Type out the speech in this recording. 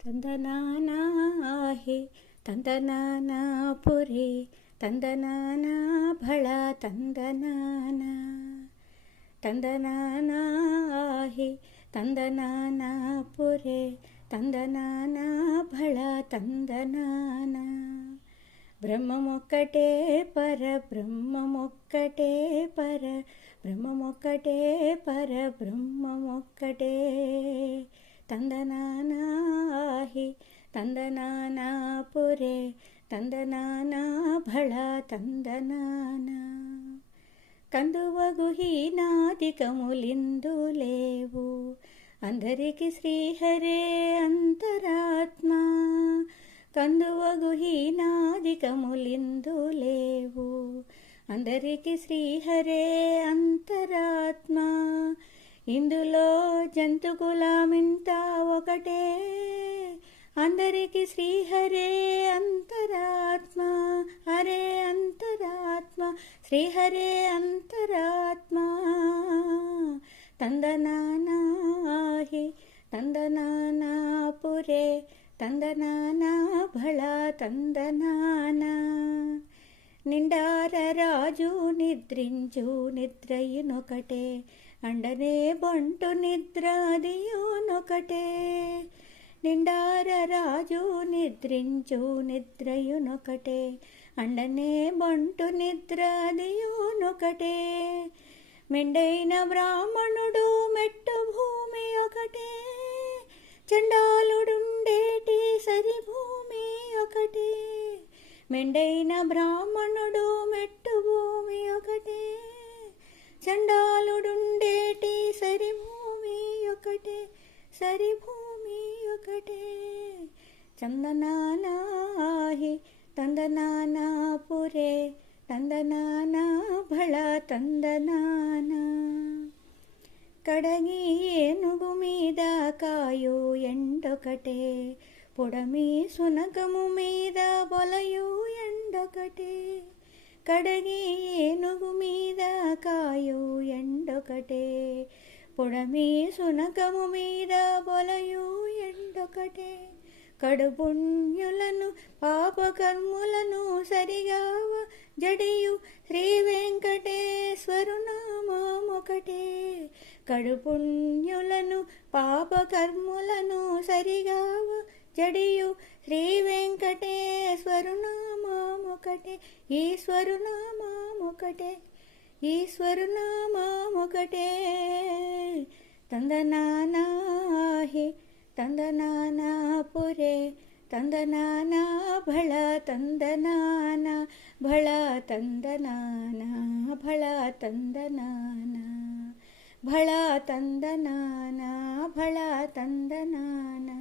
ತಂದನಾನ ಹೇ ತಂದನಾನ ಪುರಿ ತಂದನಾನ ಭಳ ತಂದನಾನ ತಂದನಾನ ಹೇ ತಂದನಾನ ಪುರೆ ತಂದನಾನ ಭಳ ತಂದನಾನ బ్రహ్మమొక్కటే పర బ్రహ్మమొక్కటే పర బ్రహ్మమొక్కటే పర బ్రహ్మమొక్కటే తందనానాహి తందనానా పురే తందనానా భళ తందనానా కందువగు హీనాదికములిందు లేవు అందరికి శ్రీహరే అంతరాత్మ కందువగు హీనాదికములిందు లేవు అందరికి శ్రీహరే అంతరాత్మ ఇందులో జంతుకులమింత ఒకటే అందరికి శ్రీహరే అంతరాత్మ హరే అంతరాత్మ శ్రీహరే అంతరాత్మ. తందనానాహి తందనానా పురే తందనానా. భళ నిండార రాజు నిద్రించు నిద్రయునొకటే అండనే బొంటు నిద్రాదియునొకటే. నిండార రాజు నిద్రించు నిద్రయునొకటే అండనే బంటు నిద్రదియునొకటే. మెండైన బ్రాహ్మణుడు మెట్టు భూమి ఒకటే చండాలుడుండేటి సరి భూమి ఒకటే. మెండైన బ్రాహ్మణుడు మెట్టు భూమి ఒకటే చండాలుడుండేటి సరి భూమి ఒకటే సరి భూమి ఒకటే చందనానాహి తందనానా పురే తందనానా. భళ తందనానా కడగి ఏనుగు మీద కాయు ఎండొకటే పొడమి సునకము మీద బొలయు ఎండొకటే. కడగి ఏనుగు మీద కాయు ఎండొకటే పొడమి సునకము మీద బొలయు ఒకటే. కడుపుణ్యులను పాపకర్ములను సరిగా జడియు శ్రీ వెంకటేశ్వరునామాకటే కడుపుణ్యులను పాపకర్ములను సరిగా జడియు శ్రీ వెంకటేశ్వరు నామొకటే ఈశ్వరు తందనానా तन्दनाना पुरे तन्दनाना भळ तन्दनाना भळ तन्दनाना भळानानाना भळा तन्दनाना। भळानाना